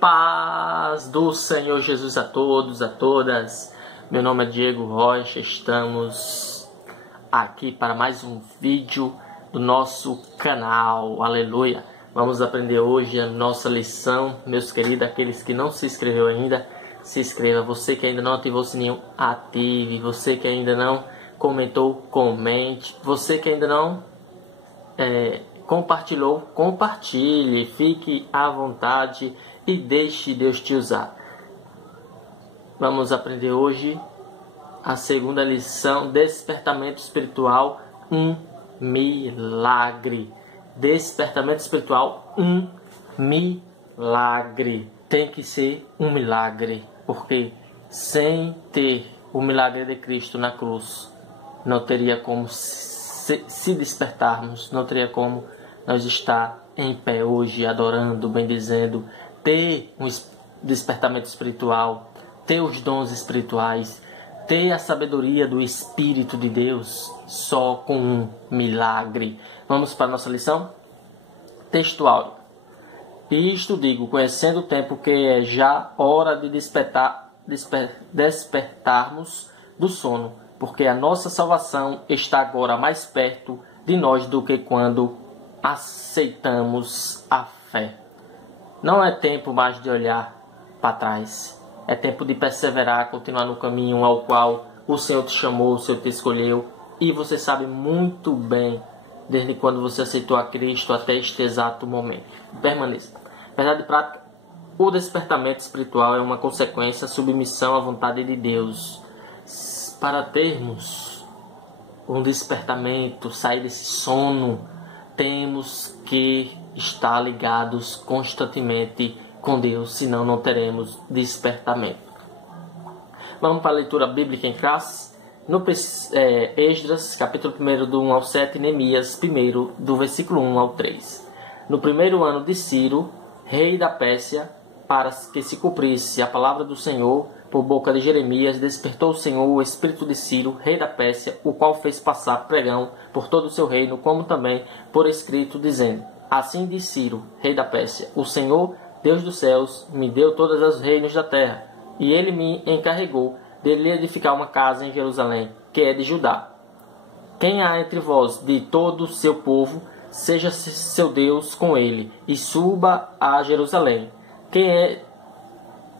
Paz do Senhor Jesus a todos, a todas. Meu nome é Diego Rocha, estamos aqui para mais um vídeo do nosso canal. Aleluia! Vamos aprender hoje a nossa lição. Meus queridos, aqueles que não se inscreveu ainda, se inscreva. Você que ainda não ativou o sininho, ative. Você que ainda não comentou, comente. Você que ainda não compartilhou, compartilhe. Fique à vontade e deixe Deus te usar. Vamos aprender hoje a segunda lição: despertamento espiritual, um milagre. Despertamento espiritual, um milagre. Tem que ser um milagre, porque sem ter o milagre de Cristo na cruz, não teria como se despertarmos, não teria como nós estar em pé hoje, adorando, bendizendo, ter um despertamento espiritual, ter os dons espirituais, ter a sabedoria do Espírito de Deus, só com um milagre. Vamos para a nossa lição textual. E isto digo, conhecendo o tempo, que é já hora de despertarmos do sono, porque a nossa salvação está agora mais perto de nós do que quando aceitamos a fé. Não é tempo mais de olhar para trás. É tempo de perseverar, continuar no caminho ao qual o Senhor te chamou, o Senhor te escolheu. E você sabe muito bem, desde quando você aceitou a Cristo até este exato momento. Permaneça. Verdade prática, o despertamento espiritual é uma consequência, submissão à vontade de Deus. Para termos um despertamento, sair desse sono, temos que estar ligados constantemente com Deus, senão não teremos despertamento. Vamos para a leitura bíblica em classe. No Esdras, capítulo 1, do 1 ao 7, Neemias 1, do versículo 1 ao 3. No primeiro ano de Ciro, rei da Pérsia, para que se cumprisse a palavra do Senhor por boca de Jeremias, despertou o Senhor o espírito de Ciro, rei da Pérsia, o qual fez passar pregão por todo o seu reino, como também por escrito, dizendo: assim diz Ciro, rei da Pérsia: o Senhor, Deus dos céus, me deu todos os reinos da terra, e ele me encarregou de lhe edificar uma casa em Jerusalém, que é de Judá. Quem há entre vós de todo o seu povo, seja seu Deus com ele, e suba a Jerusalém. Quem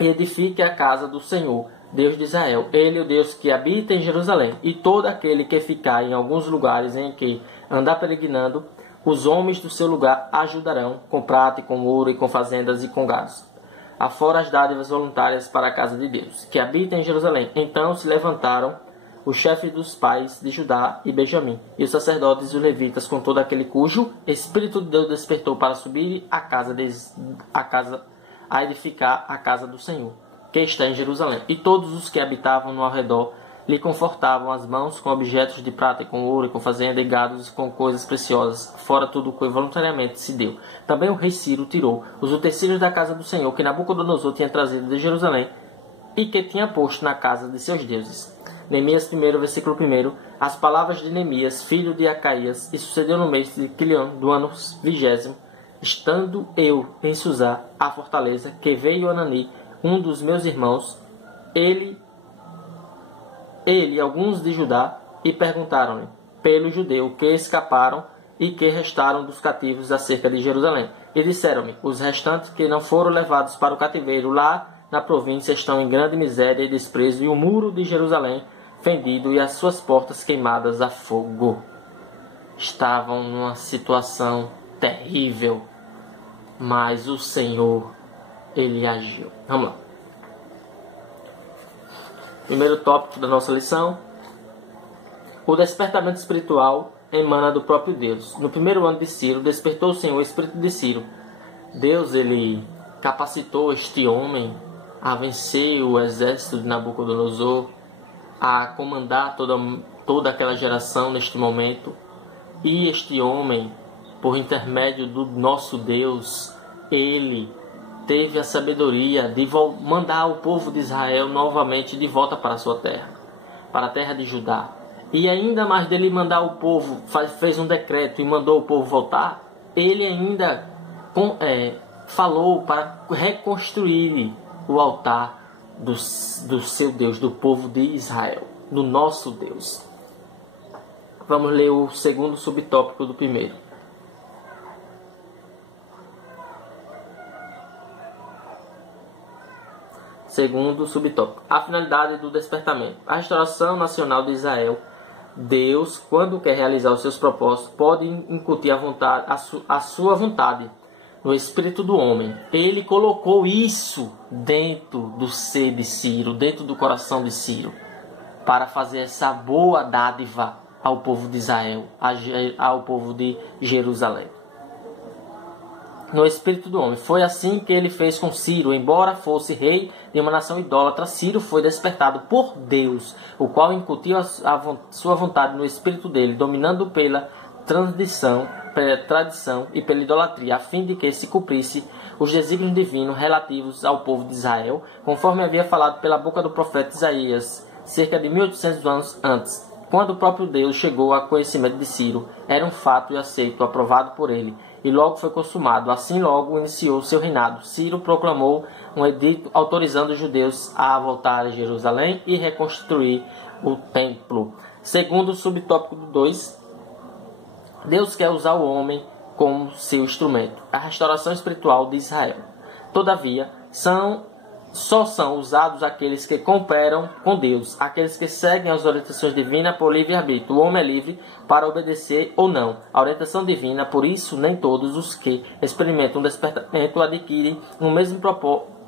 edifique a casa do Senhor, Deus de Israel, ele é o Deus que habita em Jerusalém. E todo aquele que ficar em alguns lugares em que andar peregrinando, os homens do seu lugar ajudarão, com prata e com ouro e com fazendas e com gados, afora as dádivas voluntárias para a casa de Deus, que habita em Jerusalém. Então se levantaram os chefes dos pais de Judá e Benjamim, e os sacerdotes e os levitas, com todo aquele cujo Espírito de Deus despertou para subir a edificar a casa do Senhor, que está em Jerusalém. E todos os que habitavam no arredor lhe confortavam as mãos com objetos de prata e com ouro, e com fazenda e gados e com coisas preciosas, fora tudo o que voluntariamente se deu. Também o rei Ciro tirou os utensílios da casa do Senhor, que Nabucodonosor tinha trazido de Jerusalém, e que tinha posto na casa de seus deuses. Neemias 1, versículo 1. As palavras de Neemias, filho de Acaías, e sucedeu no mês de Quilion, do ano 20, estando eu em Suzá, a fortaleza, que veio Anani, um dos meus irmãos, ele e alguns de Judá, e perguntaram-lhe pelo judeu que escaparam e que restaram dos cativos acerca de Jerusalém. E disseram-me: os restantes que não foram levados para o cativeiro lá na província estão em grande miséria e desprezo, e o muro de Jerusalém fendido e as suas portas queimadas a fogo. Estavam numa situação terrível, mas o Senhor, ele agiu. Vamos lá. Primeiro tópico da nossa lição: o despertamento espiritual emana do próprio Deus. No primeiro ano de Ciro, despertou o Senhor o espírito de Ciro. Deus, ele capacitou este homem a vencer o exército de Nabucodonosor, a comandar toda aquela geração neste momento. E este homem, por intermédio do nosso Deus, ele teve a sabedoria de mandar o povo de Israel novamente de volta para a sua terra, para a terra de Judá. E ainda mais dele mandar o povo, fez um decreto e mandou o povo voltar, ele ainda falou para reconstruir o altar do seu Deus, do povo de Israel, do nosso Deus. Vamos ler o segundo subtópico do primeiro. Segundo subtópico, a finalidade do despertamento. A restauração nacional de Israel. Deus, quando quer realizar os seus propósitos, pode incutir a sua vontade no espírito do homem. Ele colocou isso dentro do ser de Ciro, dentro do coração de Ciro, para fazer essa boa dádiva ao povo de Israel, ao povo de Jerusalém. No espírito do homem. Foi assim que ele fez com Ciro. Embora fosse rei de uma nação idólatra, Ciro foi despertado por Deus, o qual incutiu sua vontade no espírito dele, dominando pela tradição e pela idolatria, a fim de que se cumprisse os desígnios divinos relativos ao povo de Israel, conforme havia falado pela boca do profeta Isaías, cerca de 1800 anos antes. Quando o próprio Deus chegou ao conhecimento de Ciro, era um fato e aceito, aprovado por ele, e logo foi consumado. Assim logo iniciou seu reinado. Ciro proclamou um edito autorizando os judeus a voltar a Jerusalém e reconstruir o templo. Segundo o subtópico 2, Deus quer usar o homem como seu instrumento. A restauração espiritual de Israel. Todavia, só são usados aqueles que cooperam com Deus, aqueles que seguem as orientações divinas por livre-arbítrio. O homem é livre para obedecer ou não a orientação divina, por isso nem todos os que experimentam um despertamento adquirem o mesmo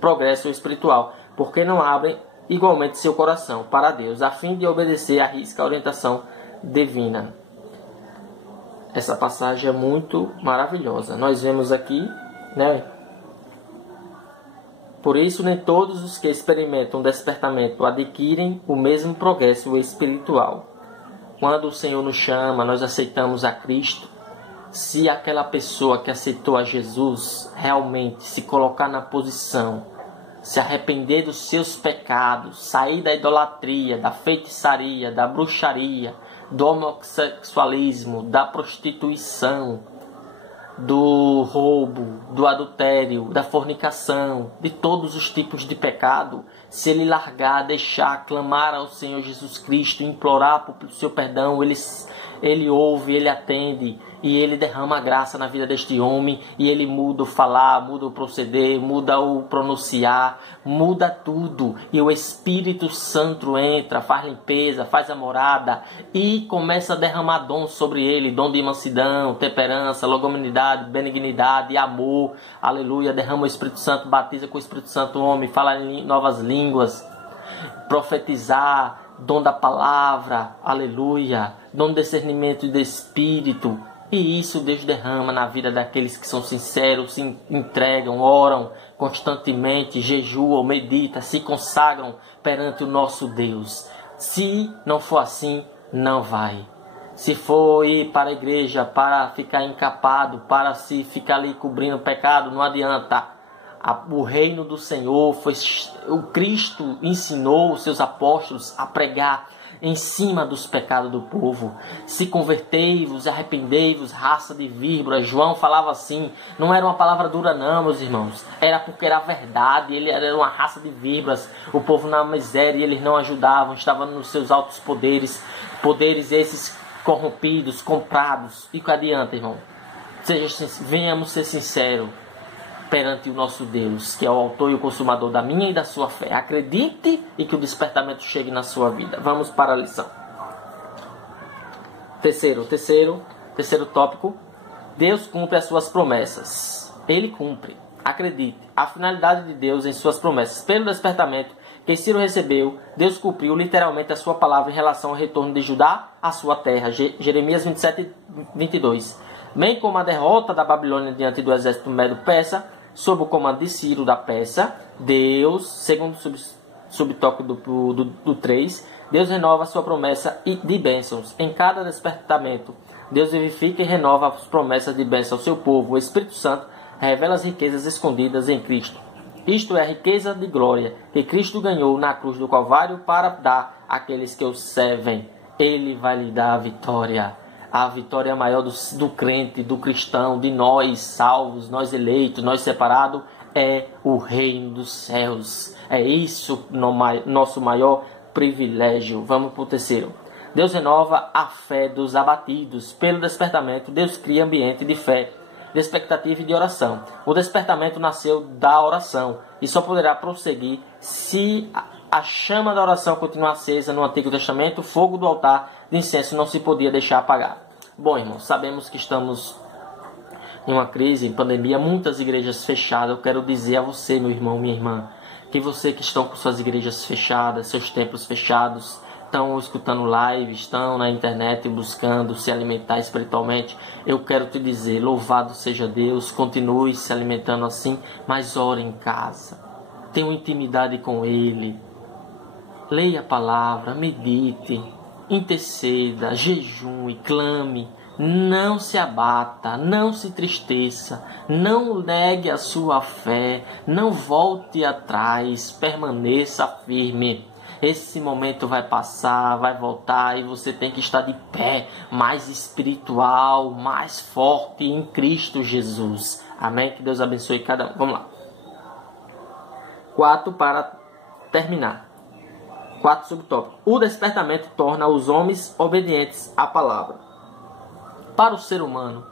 progresso espiritual, porque não abrem igualmente seu coração para Deus, a fim de obedecer à risca a orientação divina. Essa passagem é muito maravilhosa. Nós vemos aqui, né? Por isso, nem todos os que experimentam despertamento adquirem o mesmo progresso espiritual. Quando o Senhor nos chama, nós aceitamos a Cristo. Se aquela pessoa que aceitou a Jesus realmente se colocar na posição, se arrepender dos seus pecados, sair da idolatria, da feitiçaria, da bruxaria, do homossexualismo, da prostituição, do roubo, do adultério, da fornicação, de todos os tipos de pecado, se ele largar, deixar, clamar ao Senhor Jesus Cristo, implorar por seu perdão, ele ouve, ele atende e ele derrama a graça na vida deste homem e ele muda o falar, muda o proceder, muda o pronunciar, muda tudo e o Espírito Santo entra, faz limpeza, faz a morada e começa a derramar dons sobre ele, dom de mansidão, temperança, longanimidade, benignidade, amor, aleluia, derrama o Espírito Santo, batiza com o Espírito Santo o homem, fala em novas línguas, profetizar, dom da palavra, aleluia, dom de discernimento e de espírito. E isso Deus derrama na vida daqueles que são sinceros, se entregam, oram constantemente, jejuam, meditam, se consagram perante o nosso Deus. Se não for assim, não vai. Se for ir para a igreja para ficar encapado, para se ficar ali cobrindo o pecado, não adianta. O reino do Senhor foi, o Cristo ensinou os seus apóstolos a pregar em cima dos pecados do povo. Se convertei-vos, arrependei-vos, raça de víboras. João falava assim, não era uma palavra dura não, meus irmãos, era porque era verdade. Ele era uma raça de víboras, o povo na miséria, eles não ajudavam, estavam nos seus altos poderes esses corrompidos, comprados. E que adianta, irmão? Venhamos ser sinceros perante o nosso Deus, que é o autor e o consumador da minha e da sua fé. Acredite e que o despertamento chegue na sua vida. Vamos para a lição. Terceiro tópico. Deus cumpre as suas promessas. Ele cumpre. Acredite. A finalidade de Deus em suas promessas. Pelo despertamento que Ciro recebeu, Deus cumpriu literalmente a sua palavra em relação ao retorno de Judá à sua terra. Jeremias 27, 22. Bem como a derrota da Babilônia diante do exército medo-persa, sob o comando de Ciro da Pérsia, Deus, segundo o subtópico do 3, Deus renova a sua promessa de bênçãos. Em cada despertamento, Deus vivifica e renova as promessas de bênção ao seu povo. O Espírito Santo revela as riquezas escondidas em Cristo. Isto é a riqueza de glória que Cristo ganhou na cruz do Calvário para dar àqueles que o servem. Ele vai lhe dar a vitória. A vitória maior do crente, do cristão, de nós salvos, nós eleitos, nós separados, é o reino dos céus. É isso nosso maior privilégio. Vamos para o terceiro. Deus renova a fé dos abatidos. Pelo despertamento, Deus cria ambiente de fé, de expectativa e de oração. O despertamento nasceu da oração e só poderá prosseguir se a chama da oração continuar acesa. No Antigo Testamento, o fogo do altar de incenso não se podia deixar apagar. Bom, irmãos, sabemos que estamos em uma crise, em pandemia, muitas igrejas fechadas. Eu quero dizer a você, meu irmão, minha irmã, que você que estão com suas igrejas fechadas, seus templos fechados, estão escutando live, estão na internet buscando se alimentar espiritualmente, eu quero te dizer, louvado seja Deus, continue se alimentando assim, mas ore em casa, tenha uma intimidade com Ele, leia a palavra, medite, interceda, jejue, clame, não se abata, não se tristeça, não negue a sua fé, não volte atrás, permaneça firme. Esse momento vai passar, vai voltar e você tem que estar de pé, mais espiritual, mais forte em Cristo Jesus. Amém? Que Deus abençoe cada um. Vamos lá. 4 para terminar. 4 subtópicos. O despertamento torna os homens obedientes à palavra. Para o ser humano,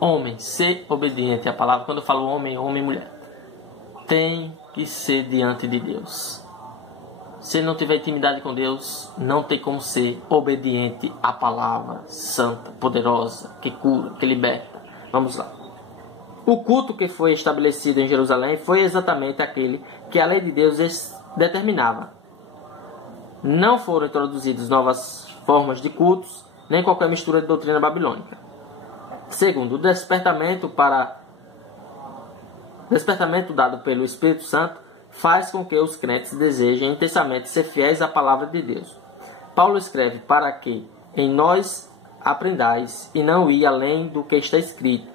homem, ser obediente à palavra, quando eu falo homem, homem e mulher, tem que ser diante de Deus. Se ele não tiver intimidade com Deus, não tem como ser obediente à palavra santa, poderosa, que cura, que liberta. Vamos lá. O culto que foi estabelecido em Jerusalém foi exatamente aquele que a lei de Deus determinava. Não foram introduzidas novas formas de cultos, nem qualquer mistura de doutrina babilônica. Segundo, o despertamento dado pelo Espírito Santo faz com que os crentes desejem intensamente ser fiéis à palavra de Deus. Paulo escreve para que em nós aprendais e não ir além do que está escrito.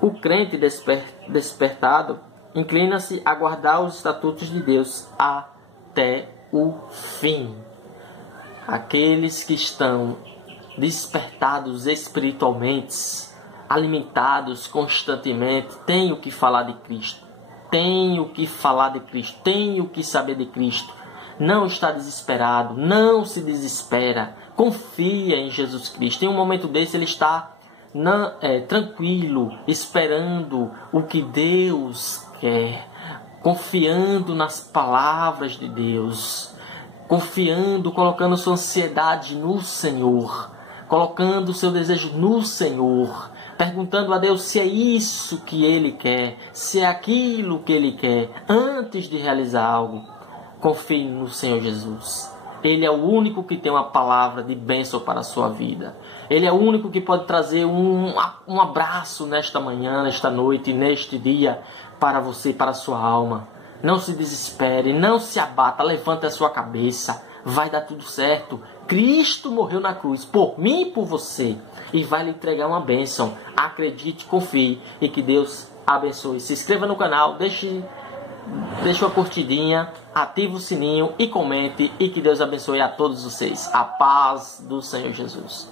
O crente despertado inclina-se a guardar os estatutos de Deus até o fim. Aqueles que estão despertados espiritualmente, alimentados constantemente, têm o que falar de Cristo. Tem o que falar de Cristo, tem o que saber de Cristo. Não está desesperado, não se desespera, confia em Jesus Cristo. Em um momento desse ele está tranquilo, esperando o que Deus quer, confiando nas palavras de Deus, confiando, colocando sua ansiedade no Senhor, colocando seu desejo no Senhor, perguntando a Deus se é isso que Ele quer, se é aquilo que Ele quer, antes de realizar algo. Confie no Senhor Jesus. Ele é o único que tem uma palavra de bênção para a sua vida. Ele é o único que pode trazer um abraço nesta manhã, nesta noite, neste dia, para você, para a sua alma. Não se desespere, não se abata, levante a sua cabeça. Vai dar tudo certo. Cristo morreu na cruz por mim e por você e vai lhe entregar uma bênção. Acredite, confie e que Deus abençoe. Se inscreva no canal, deixe uma curtidinha, ative o sininho e comente e que Deus abençoe a todos vocês. A paz do Senhor Jesus.